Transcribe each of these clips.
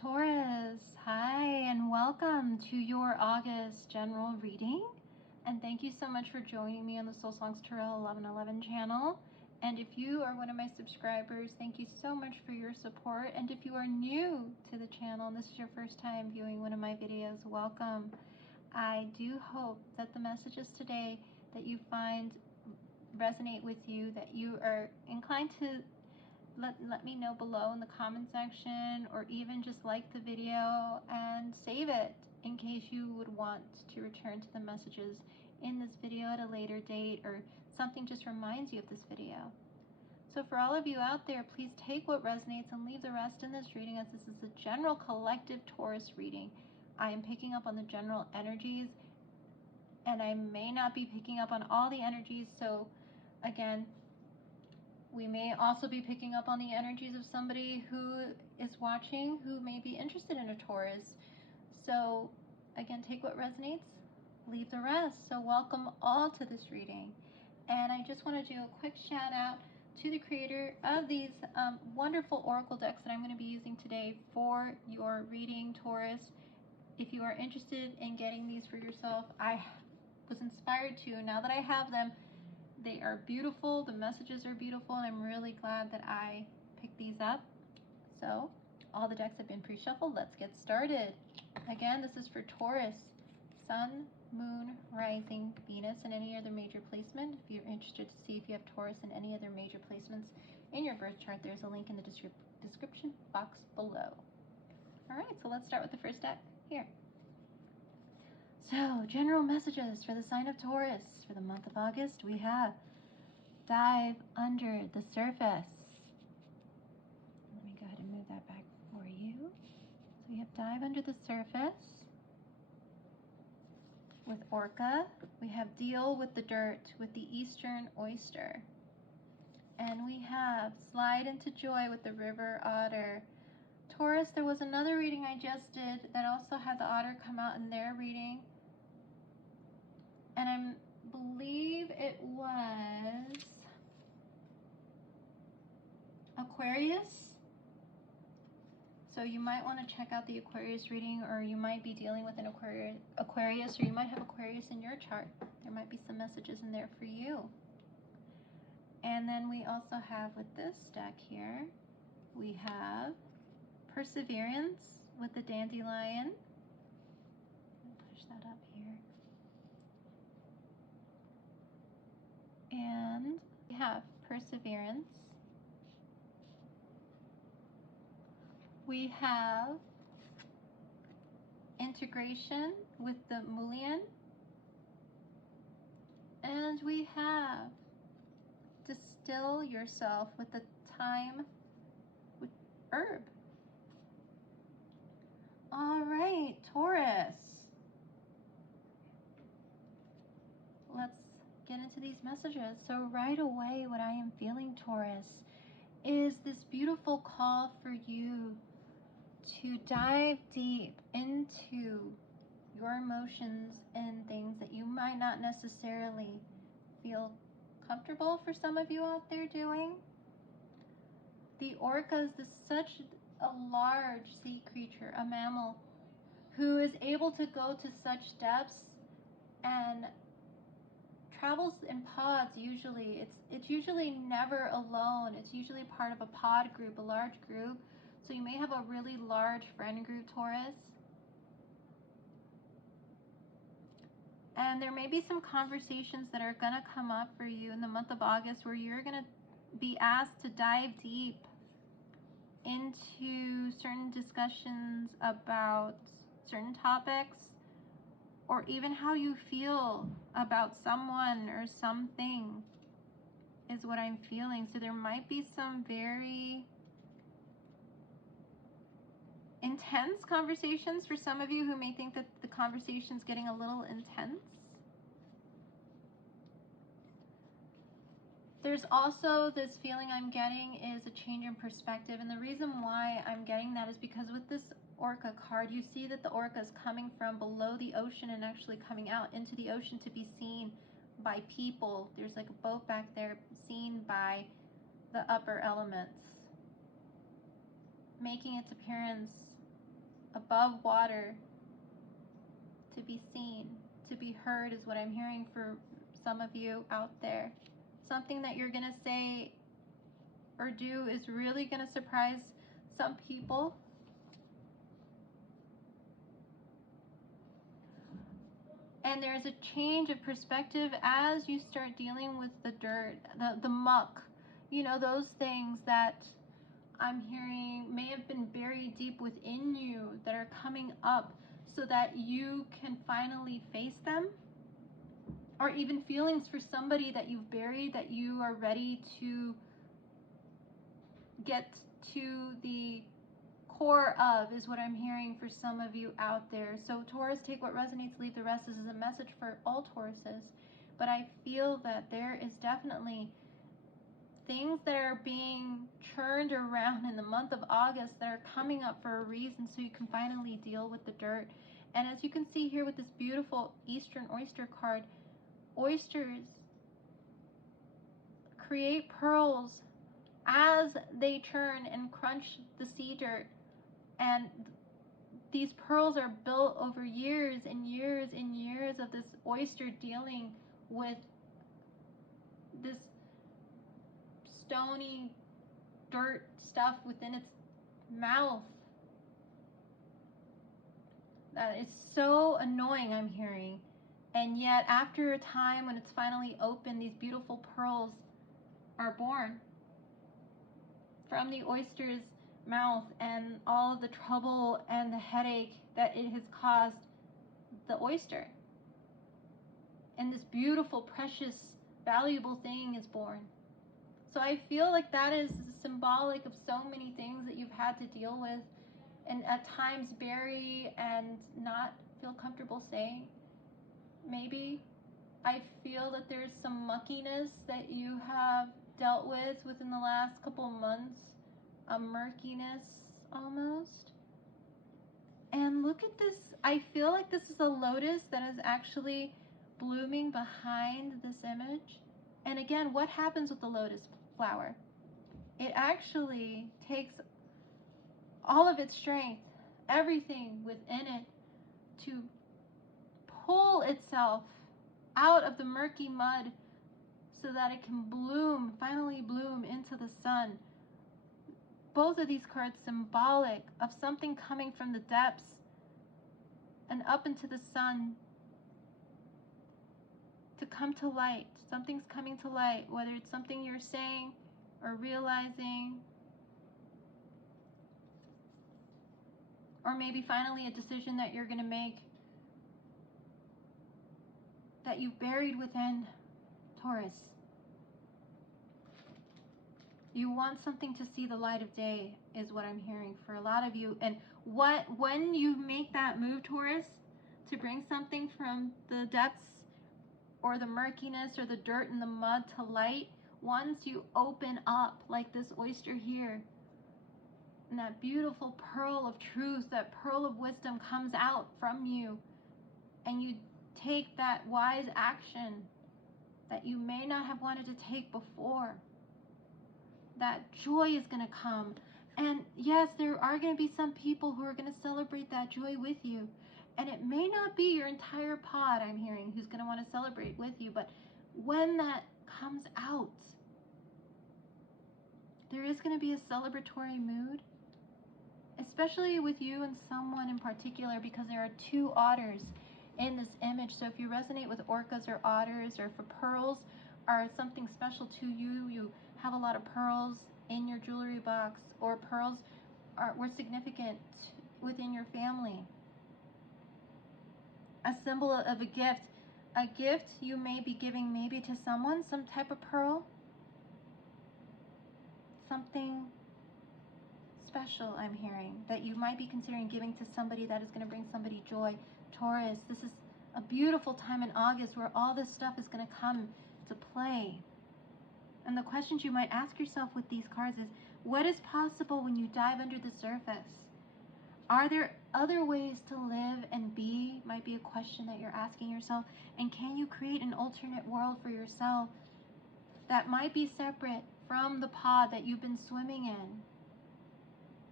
Taurus, hi and welcome to your August general reading. And thank you so much for joining me on the Soul Songs Tarot 1111 channel. And if you are one of my subscribers, thank you so much for your support. And if you are new to the channel and this is your first time viewing one of my videos, welcome. I do hope that the messages today that you find resonate with you, that you are inclined to let me know below in the comment section, or even just like the video and save it in case you would want to return to the messages in this video at a later date, or something just reminds you of this video. So for all of you out there, please take what resonates and leave the rest in this reading, as this is a general collective Taurus reading. I am picking up on the general energies, and I may not be picking up on all the energies, so again, we may also be picking up on the energies of somebody who is watching who may be interested in a Taurus. So again, take what resonates, leave the rest. So welcome all to this reading. And I just want to do a quick shout out to the creator of these wonderful oracle decks that I'm going to be using today for your reading, Taurus. If you are interested in getting these for yourself, I was inspired to. Now that I have them, they are beautiful, the messages are beautiful, and I'm really glad that I picked these up. So all the decks have been pre-shuffled. Let's get started. Again, this is for Taurus, Sun, Moon, Rising, Venus, and any other major placement. If you're interested to see if you have Taurus and any other major placements in your birth chart, there's a link in the description box below. All right, so let's start with the first deck here. So, general messages for the sign of Taurus for the month of August. We have dive under the surface. Let me go ahead and move that back for you. So we have dive under the surface with Orca. We have deal with the dirt with the Eastern oyster. And we have slide into joy with the river otter. Taurus, there was another reading I just did that also had the otter come out in their reading. And I believe it was Aquarius. So you might want to check out the Aquarius reading, or you might be dealing with an Aquarius, or you might have Aquarius in your chart. There might be some messages in there for you. And then we also have with this deck here, we have Perseverance with the dandelion. Push that up here. And we have Perseverance. We have Integration with the mullein. And we have Distill yourself with the thyme with herb. All right, Taurus. Let's get into these messages. So right away, what I am feeling, Taurus, is this beautiful call for you to dive deep into your emotions and things that you might not necessarily feel comfortable for some of you out there doing. The orca is such a large sea creature, a mammal, who is able to go to such depths and travels in pods. Usually it's usually never alone. It's usually part of a pod group, a large group. So you may have a really large friend group, Taurus. And there may be some conversations that are going to come up for you in the month of August where you're going to be asked to dive deep into certain discussions about certain topics, or even how you feel about someone or something is what I'm feeling. So there might be some very intense conversations for some of you who may think that the conversation's getting a little intense. There's also this feeling I'm getting is a change in perspective. And the reason why I'm getting that is because with this Orca card, you see that the Orca is coming from below the ocean and actually coming out into the ocean to be seen by people. There's like a boat back there seen by the upper elements, making its appearance above water, to be seen, to be heard is what I'm hearing for some of you out there. Something that you're going to say or do is really going to surprise some people. And there's a change of perspective as you start dealing with the dirt, the muck, you know, those things that I'm hearing may have been buried deep within you that are coming up so that you can finally face them. Or even feelings for somebody that you've buried that you are ready to get to the core of, is what I'm hearing for some of you out there. So Taurus, take what resonates, leave the rest. This is a message for all Tauruses. But I feel that there is definitely things that are being churned around in the month of August that are coming up for a reason, so you can finally deal with the dirt. And as you can see here with this beautiful Eastern Oyster card, oysters create pearls as they churn and crunch the sea dirt. And these pearls are built over years and years and years of this oyster dealing with this stony dirt stuff within its mouth. That is so annoying, I'm hearing. And yet, after a time when it's finally open, these beautiful pearls are born from the oyster's mouth, and all of the trouble and the headache that it has caused the oyster. And this beautiful, precious, valuable thing is born. So I feel like that is symbolic of so many things that you've had to deal with and at times bury and not feel comfortable saying. Maybe I feel that there's some muckiness that you have dealt with within the last couple months, a murkiness almost. And look at this. I feel like this is a lotus that is actually blooming behind this image. And again, what happens with the lotus flower? It actually takes all of its strength, everything within it, to pull itself out of the murky mud so that it can bloom, finally bloom into the sun. Both of these cards symbolic of something coming from the depths and up into the sun to come to light. Something's coming to light, whether it's something you're saying or realizing, or maybe finally a decision that you're going to make that you've buried within, Taurus. You want something to see the light of day is what I'm hearing for a lot of you. And when you make that move, Taurus, to bring something from the depths or the murkiness or the dirt and the mud to light, once you open up like this oyster here, and that beautiful pearl of truth, that pearl of wisdom comes out from you, and you take that wise action that you may not have wanted to take before, that joy is going to come. And yes, there are going to be some people who are going to celebrate that joy with you. And it may not be your entire pod, I'm hearing, who's going to want to celebrate with you. But when that comes out, there is going to be a celebratory mood, especially with you and someone in particular, because there are two otters in this image. So if you resonate with orcas or otters, or for pearls are something special to you, you have a lot of pearls in your jewelry box, or pearls were significant within your family. A symbol of a gift. A gift you may be giving maybe to someone, some type of pearl. Something special, I'm hearing, that you might be considering giving to somebody that is going to bring somebody joy. Taurus, this is a beautiful time in August where all this stuff is going to come to play. And the questions you might ask yourself with these cards is, what is possible when you dive under the surface? Are there other ways to live and be? Might be a question that you're asking yourself. And can you create an alternate world for yourself that might be separate from the pod that you've been swimming in?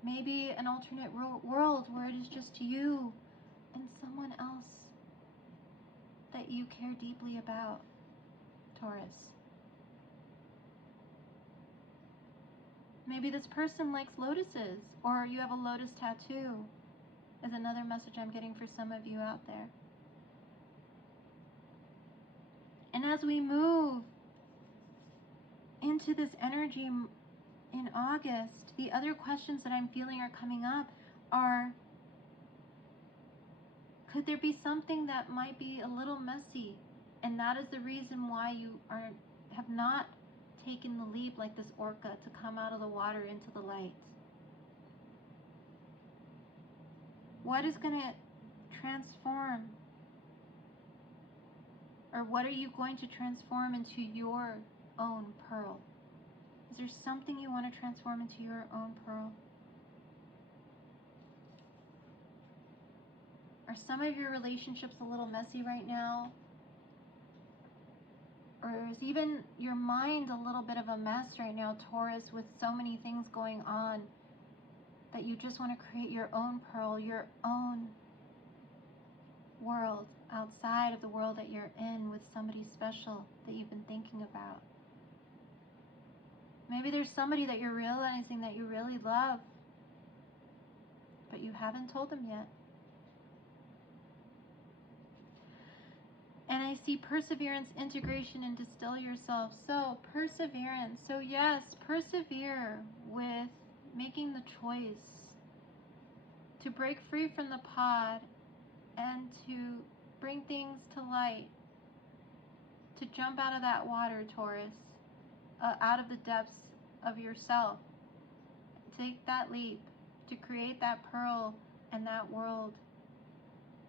Maybe an alternate world where it is just you and someone else that you care deeply about, Taurus. Maybe this person likes lotuses, or you have a lotus tattoo, is another message I'm getting for some of you out there. And as we move into this energy in August, the other questions that I'm feeling are coming up are, could there be something that might be a little messy? And that is the reason why you have not taken the leap like this orca to come out of the water into the light. What is going to transform? Or what are you going to transform into your own pearl? Is there something you want to transform into your own pearl? Are some of your relationships a little messy right now? Or is even your mind a little bit of a mess right now, Taurus, with so many things going on that you just want to create your own pearl, your own world outside of the world that you're in with somebody special that you've been thinking about? Maybe there's somebody that you're realizing that you really love, but you haven't told them yet. And I see perseverance, integration, and distill yourself. So perseverance. So yes, persevere with making the choice to break free from the pod and to bring things to light, to jump out of that water, Taurus, out of the depths of yourself. Take that leap to create that pearl and that world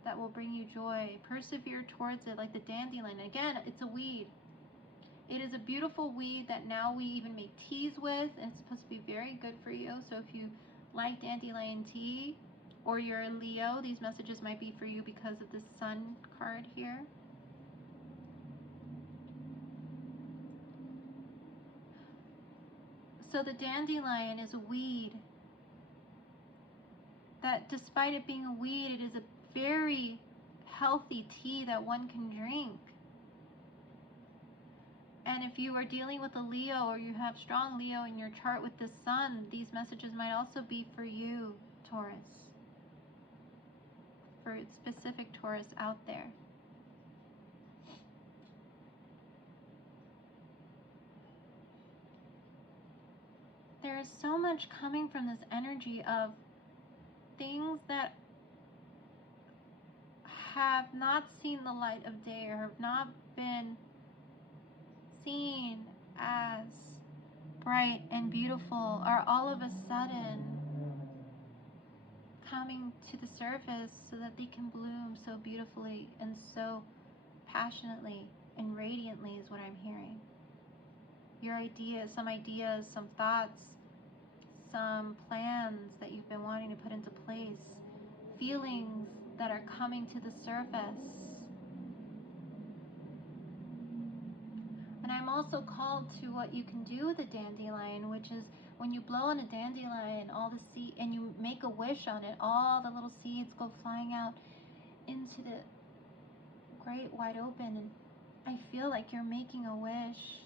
that will bring you joy. Persevere towards it like the dandelion. Again, it's a weed. It is a beautiful weed that now we even make teas with, and it's supposed to be very good for you. So if you like dandelion tea, or you're a Leo, these messages might be for you because of the sun card here. So the dandelion is a weed that, despite it being a weed, it is a very healthy tea that one can drink. And if you are dealing with a Leo, or you have strong Leo in your chart with the sun, these messages might also be for you, Taurus. For specific Taurus out there. There is so much coming from this energy of things that have not seen the light of day, or have not been seen as bright and beautiful, are all of a sudden coming to the surface so that they can bloom so beautifully and so passionately and radiantly, is what I'm hearing. Your ideas, some thoughts, some plans that you've been wanting to put into place, feelings that are coming to the surface. And I'm also called to what you can do with a dandelion, which is when you blow on a dandelion, all the seed, and you make a wish on it, all the little seeds go flying out into the great wide open, and I feel like you're making a wish.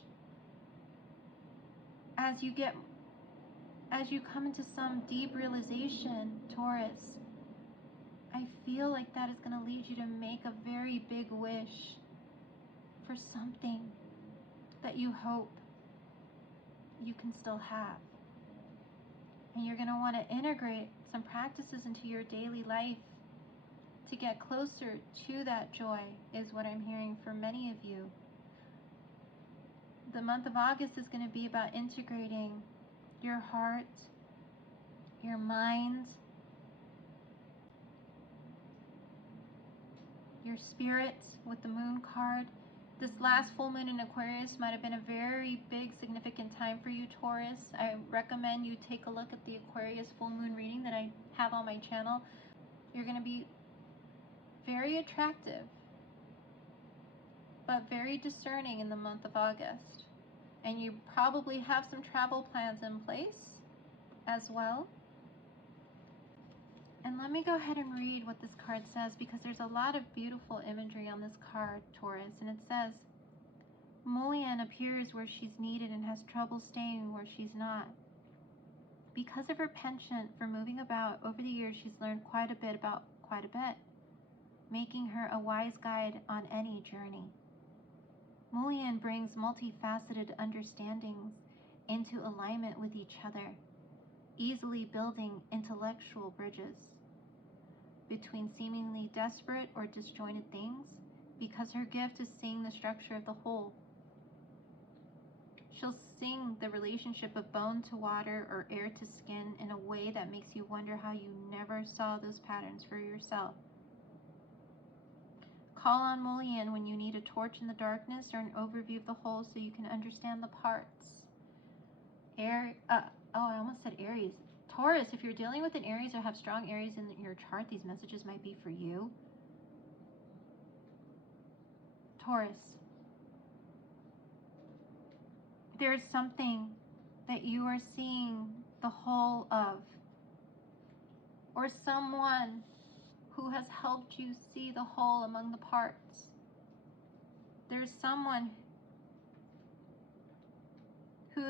As you come into some deep realization, Taurus, I feel like that is going to lead you to make a very big wish for something that you hope you can still have. And you're going to want to integrate some practices into your daily life to get closer to that joy, is what I'm hearing for many of you. The month of August is going to be about integrating your heart, your mind, your spirit with the moon card. This last full moon in Aquarius might have been a very big, significant time for you, Taurus. I recommend you take a look at the Aquarius full moon reading that I have on my channel. You're going to be very attractive, but very discerning in the month of August. And you probably have some travel plans in place as well. And let me go ahead and read what this card says, because there's a lot of beautiful imagery on this card, Taurus. And it says, Mullion appears where she's needed and has trouble staying where she's not. Because of her penchant for moving about, over the years she's learned quite a bit about quite a bit, making her a wise guide on any journey. Mullion brings multifaceted understandings into alignment with each other, easily building intellectual bridges between seemingly desperate or disjointed things, because her gift is seeing the structure of the whole. She'll sing the relationship of bone to water or air to skin in a way that makes you wonder how you never saw those patterns for yourself. Call on Mullion when you need a torch in the darkness or an overview of the whole so you can understand the parts. I almost said Aries. Taurus, if you're dealing with an Aries or have strong Aries in your chart, these messages might be for you. Taurus, there's something that you are seeing the whole of, or someone who has helped you see the whole among the parts. There's someone who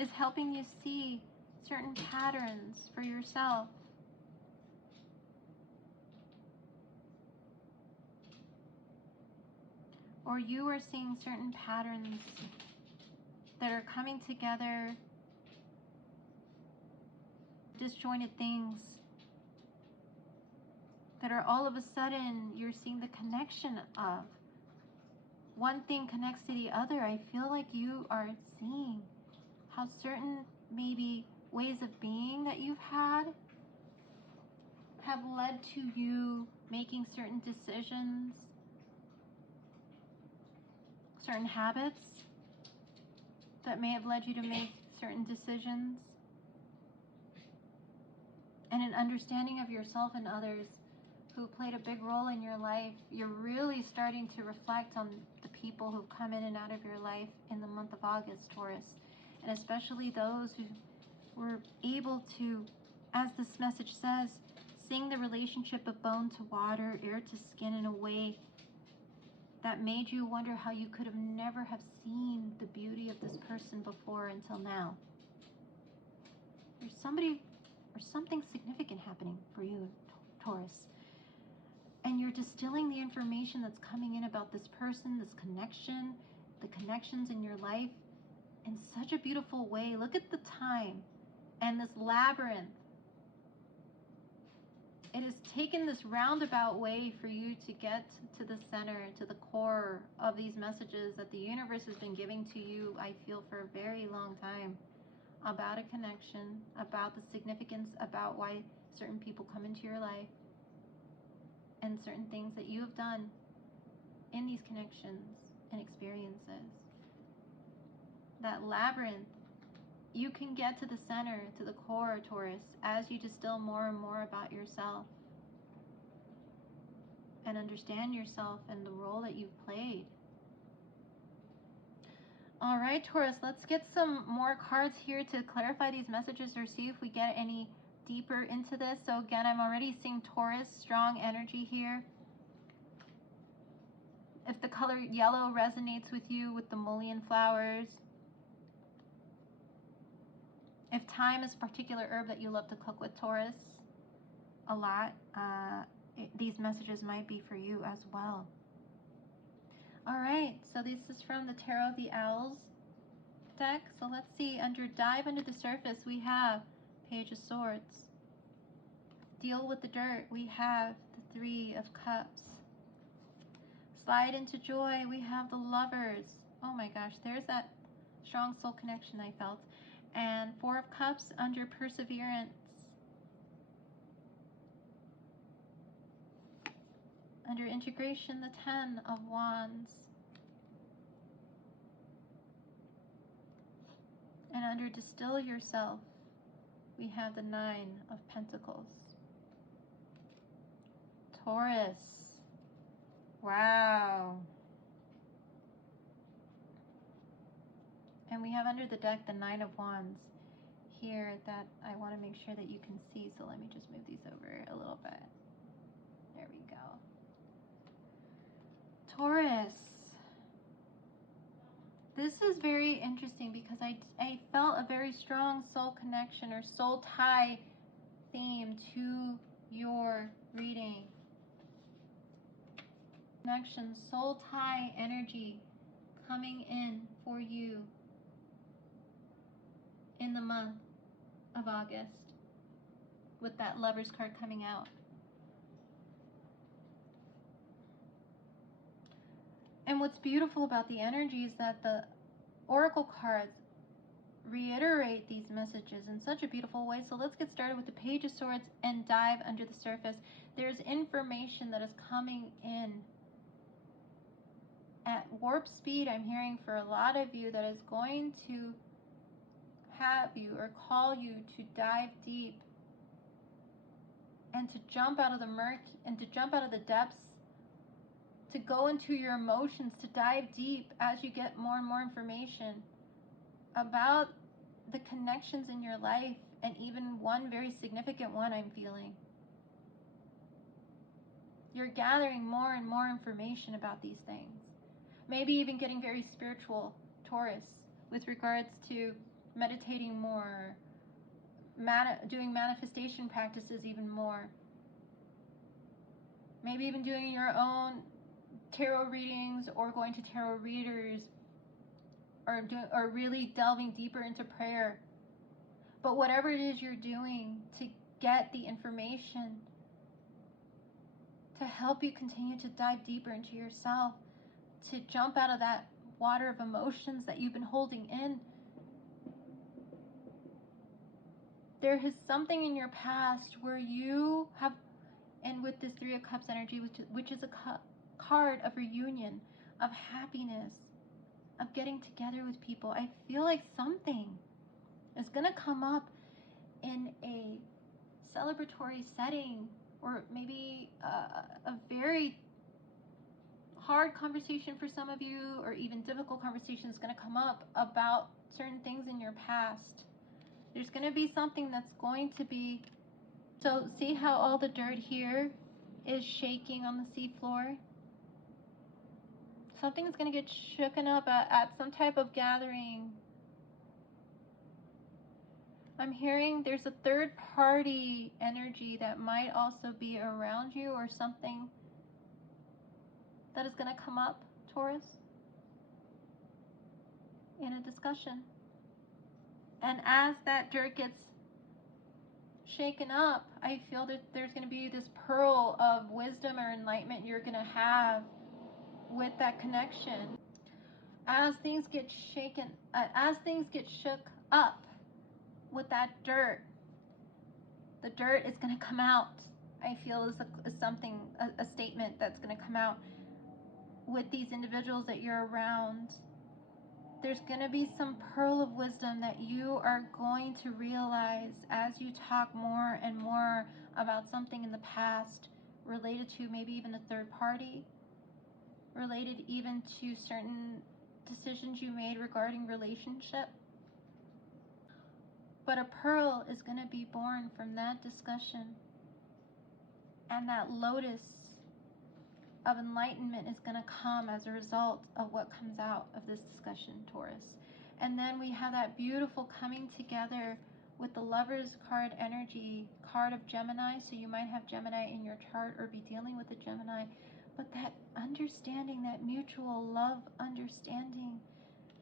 is helping you see certain patterns for yourself. Or you are seeing certain patterns that are coming together, disjointed things that are all of a sudden you're seeing the connection of. One thing connects to the other. I feel like you are seeing how certain maybe ways of being that you've had have led to you making certain decisions, certain habits that may have led you to make certain decisions, and an understanding of yourself and others who played a big role in your life. You're really starting to reflect on the people who've come in and out of your life in the month of August, Taurus, and especially those who were able to, as this message says, sing the relationship of bone to water, air to skin in a way that made you wonder how you could have never have seen the beauty of this person before until now. There's somebody or something significant happening for you, Taurus. And you're distilling the information that's coming in about this person, this connection, the connections in your life in such a beautiful way. Look at the time and this labyrinth. It has taken this roundabout way for you to get to the center, to the core of these messages that the universe has been giving to you, I feel, for a very long time, about a connection, about the significance, about why certain people come into your life, and certain things that you have done in these connections and experiences. That labyrinth, you can get to the center, to the core, Taurus, as you distill more and more about yourself and understand yourself and the role that you've played. All right, Taurus, let's get some more cards here to clarify these messages or see if we get any deeper into this. So again, I'm already seeing Taurus, strong energy here. If the color yellow resonates with you with the mullein flowers, if thyme is a particular herb that you love to cook with, Taurus, a lot, these messages might be for you as well. All right, so this is from the Tarot of the Owls deck. So let's see, dive under the surface, we have Page of Swords. Deal with the dirt, we have the Three of Cups. Slide into joy, we have the Lovers. Oh my gosh, there's that strong soul connection I felt. And Four of Cups under Perseverance. Under Integration, the Ten of Wands. And under Distill Yourself, we have the Nine of Pentacles. Taurus. Wow. And we have under the deck the Nine of Wands. here that I want to make sure that you can see. So let me just move these over a little bit. There we go. Taurus. This is very interesting because I felt a very strong soul connection or soul tie theme to your reading. Connection, soul tie energy coming in for you in the month of August with that Lover's card coming out. And what's beautiful about the energy is that the Oracle cards reiterate these messages in such a beautiful way. So let's get started with the Page of Swords and dive under the surface. There's information that is coming in at warp speed, I'm hearing, for a lot of you, that is going to have you or call you to dive deep and to jump out of the murk and to jump out of the depths, to go into your emotions, to dive deep as you get more and more information about the connections in your life, and even one very significant one I'm feeling. You're gathering more and more information about these things. Maybe even getting very spiritual, Taurus, with regards to meditating more, doing manifestation practices even more. Maybe even doing your own tarot readings or going to tarot readers, or really delving deeper into prayer. But whatever it is you're doing to get the information to help you continue to dive deeper into yourself, to jump out of that water of emotions that you've been holding in. There is something in your past where you have, and with this Three of Cups energy, which is a card of reunion, of happiness, of getting together with people. I feel like something is going to come up in a celebratory setting, or maybe a very hard conversation for some of you, or even difficult conversation is going to come up about certain things in your past. There's going to be something that's going to be, so see how all the dirt here is shaking on the seafloor? Something is going to get shooken up at some type of gathering. I'm hearing there's a third party energy that might also be around you, or something that is going to come up, Taurus, in a discussion. And as that dirt gets shaken up, I feel that there's going to be this pearl of wisdom or enlightenment you're going to have with that connection. As things get shaken, as things get shook up with that dirt, the dirt is going to come out. I feel is something, a statement that's going to come out with these individuals that you're around. There's going to be some pearl of wisdom that you are going to realize as you talk more and more about something in the past related to maybe even a third party, related even to certain decisions you made regarding relationship. But a pearl is going to be born from that discussion, and that lotus of enlightenment is going to come as a result of what comes out of this discussion, Taurus. And then we have that beautiful coming together with the Lover's card energy, card of Gemini. So you might have Gemini in your chart or be dealing with a Gemini. But that understanding, that mutual love understanding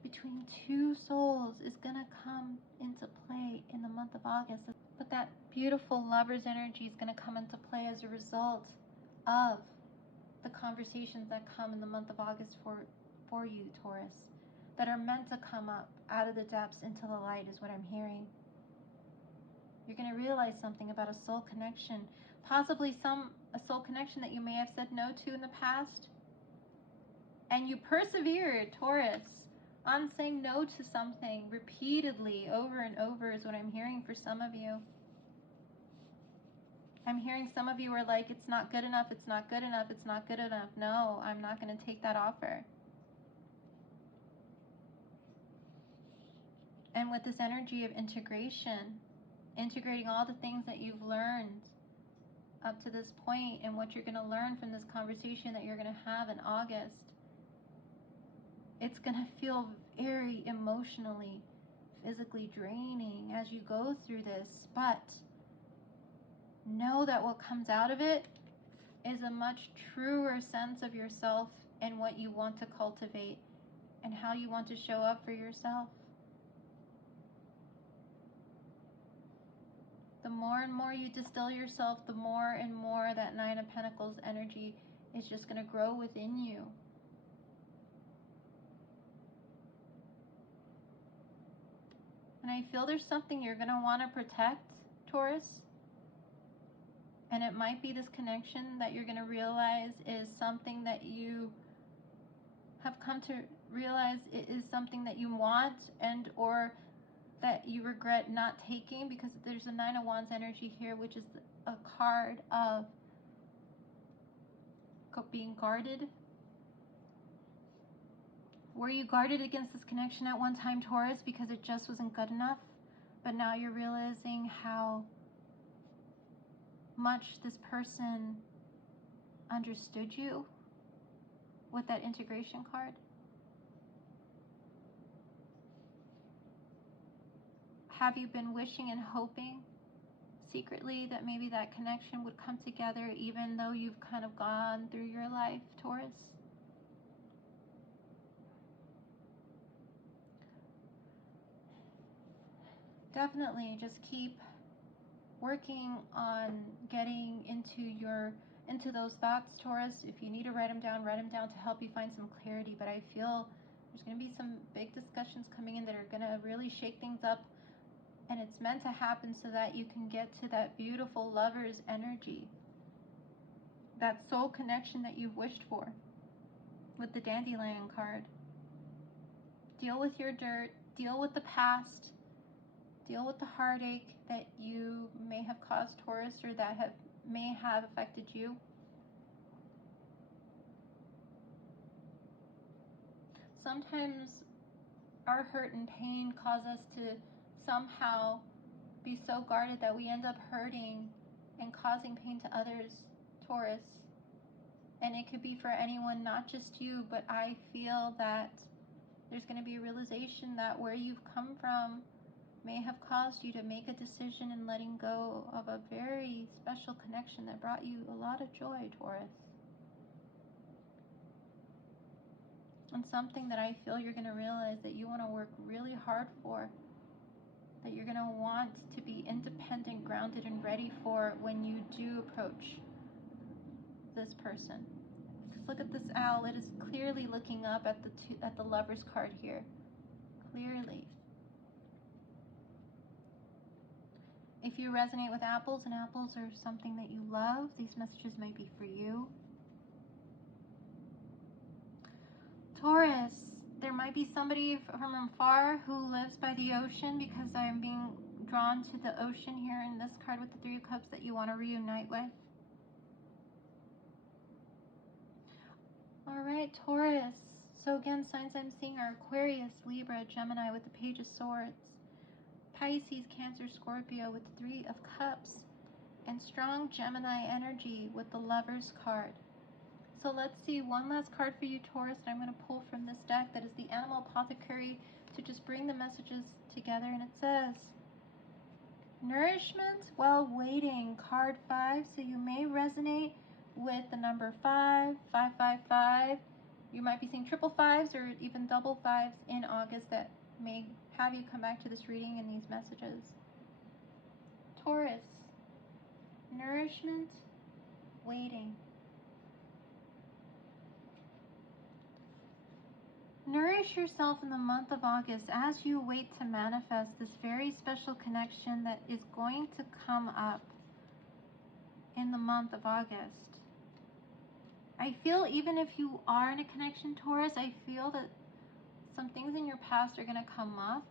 between two souls is going to come into play in the month of August. But that beautiful Lover's energy is going to come into play as a result of the conversations that come in the month of August for you, Taurus, that are meant to come up out of the depths into the light, is what I'm hearing. You're going to realize something about a soul connection, possibly a soul connection that you may have said no to in the past, and you persevered, Taurus, on saying no to something repeatedly over and over, is what I'm hearing for some of you. I'm hearing some of you are like, it's not good enough, it's not good enough, it's not good enough. No, I'm not going to take that offer. And with this energy of integration, integrating all the things that you've learned up to this point and what you're going to learn from this conversation that you're going to have in August, it's going to feel very emotionally, physically draining as you go through this. But know that what comes out of it is a much truer sense of yourself and what you want to cultivate and how you want to show up for yourself. The more and more you distill yourself, the more and more that Nine of Pentacles energy is just going to grow within you. And I feel there's something you're going to want to protect, Taurus. And it might be this connection that you're going to realize is something that you have come to realize it is something that you want and or that you regret not taking, because there's a Nine of Wands energy here, which is a card of being guarded. Were you guarded against this connection at one time, Taurus, because it just wasn't good enough? But now you're realizing how much this person understood you with that integration card. Have you been wishing and hoping secretly that maybe that connection would come together even though you've kind of gone through your life, Taurus? Definitely just keep working on getting into those thoughts, Taurus. If you need to write them down to help you find some clarity. But I feel there's going to be some big discussions coming in that are going to really shake things up. And it's meant to happen so that you can get to that beautiful lover's energy. That soul connection that you've wished for with the Dandelion card. Deal with your dirt. Deal with the past. Deal with the heartache that you may have caused, Taurus, or that may have affected you. Sometimes our hurt and pain cause us to somehow be so guarded that we end up hurting and causing pain to others, Taurus. And it could be for anyone, not just you, but I feel that there's going to be a realization that where you've come from may have caused you to make a decision in letting go of a very special connection that brought you a lot of joy, Taurus. And something that I feel you're going to realize that you want to work really hard for, that you're going to want to be independent, grounded, and ready for when you do approach this person. Because look at this owl. It is clearly looking up at the Lover's card here. Clearly. If you resonate with apples and apples are something that you love, these messages might be for you. Taurus, there might be somebody from afar who lives by the ocean, because I'm being drawn to the ocean here in this card with the Three of Cups that you want to reunite with. All right, Taurus. So again, signs I'm seeing are Aquarius, Libra, Gemini with the Page of Swords, Pisces, Cancer, Scorpio with the Three of Cups, and strong Gemini energy with the Lover's card. So let's see one last card for you, Taurus, that I'm going to pull from this deck. That is the Animal Apothecary, to just bring the messages together. And it says, nourishment while waiting, card 5. So you may resonate with the number 5, 555. You might be seeing triple fives or even double fives in August that may have you come back to this reading and these messages. Taurus, nourishment, waiting. Nourish yourself in the month of August as you wait to manifest this very special connection that is going to come up in the month of August. I feel even if you are in a connection, Taurus, I feel that some things in your past are going to come up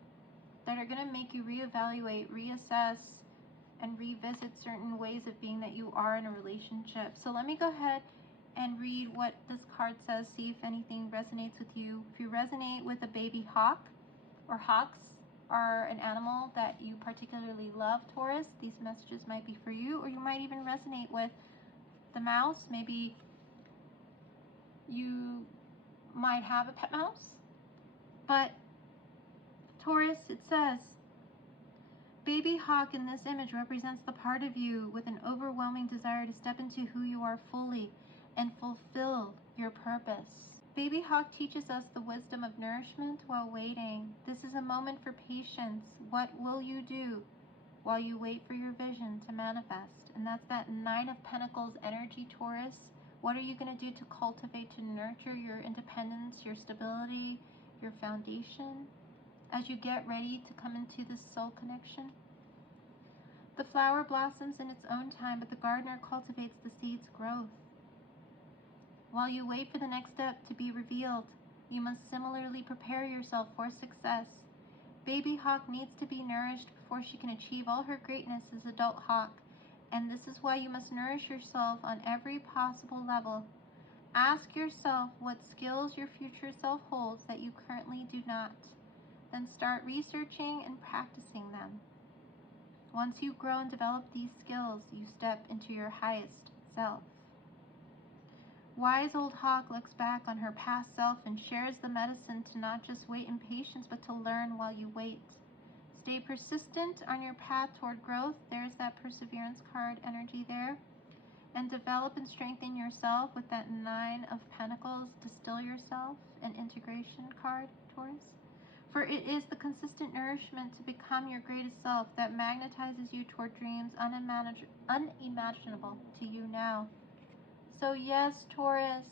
that are going to make you reevaluate, reassess, and revisit certain ways of being that you are in a relationship. So let me go ahead and read what this card says, see if anything resonates with you. If you resonate with a baby hawk or hawks, are an animal that you particularly love, Taurus, these messages might be for you, or you might even resonate with the mouse. Maybe you might have a pet mouse. But Taurus, it says, baby hawk in this image represents the part of you with an overwhelming desire to step into who you are fully and fulfill your purpose. Baby hawk teaches us the wisdom of nourishment while waiting. This is a moment for patience. What will you do while you wait for your vision to manifest? And that's that Nine of Pentacles energy, Taurus. What are you going to do to cultivate, to nurture your independence, your stability, your foundation, as you get ready to come into this soul connection? The flower blossoms in its own time, but the gardener cultivates the seed's growth. While you wait for the next step to be revealed, you must similarly prepare yourself for success. Baby hawk needs to be nourished before she can achieve all her greatness as adult hawk, and this is why you must nourish yourself on every possible level. Ask yourself what skills your future self holds that you currently do not. Then start researching and practicing them. Once you grow and develop these skills, you step into your highest self. Wise old hawk looks back on her past self and shares the medicine to not just wait in patience, but to learn while you wait. Stay persistent on your path toward growth. There's that perseverance card energy there. And develop and strengthen yourself with that Nine of Pentacles. Distill yourself, an integration card, Taurus. For it is the consistent nourishment to become your greatest self that magnetizes you toward dreams unimaginable to you now. So yes, Taurus,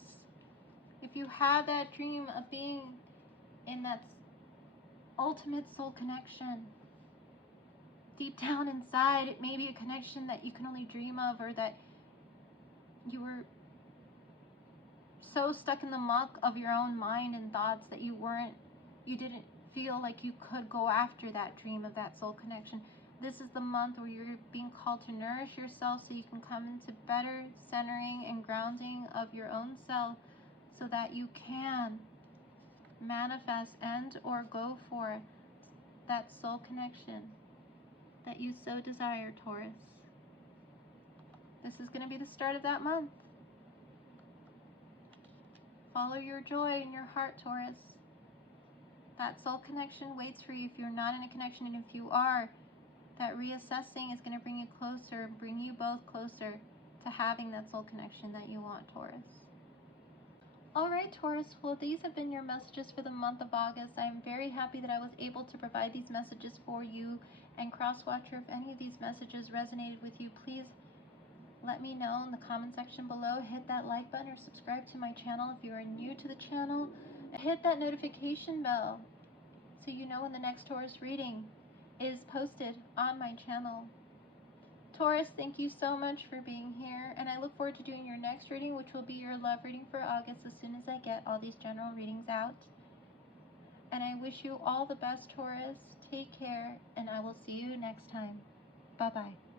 if you have that dream of being in that ultimate soul connection, deep down inside, it may be a connection that you can only dream of, or that you were so stuck in the muck of your own mind and thoughts that you didn't feel like you could go after that dream of that soul connection. This is the month where you're being called to nourish yourself so you can come into better centering and grounding of your own self, so that you can manifest and or go for that soul connection that you so desire, Taurus. This is going to be the start of that month. Follow your joy in your heart, Taurus. That soul connection waits for you if you're not in a connection, and if you are, that reassessing is going to bring you closer, bring you both closer to having that soul connection that you want, Taurus. Alright, Taurus, well, these have been your messages for the month of August. I'm very happy that I was able to provide these messages for you. And Crosswatcher, if any of these messages resonated with you, please let me know in the comment section below. Hit that like button or subscribe to my channel if you are new to the channel. Hit that notification bell so you know when the next Taurus reading is posted on my channel. Taurus, thank you so much for being here, and I look forward to doing your next reading, which will be your love reading for August, as soon as I get all these general readings out. And I wish you all the best, Taurus. Take care, and I will see you next time. Bye-bye.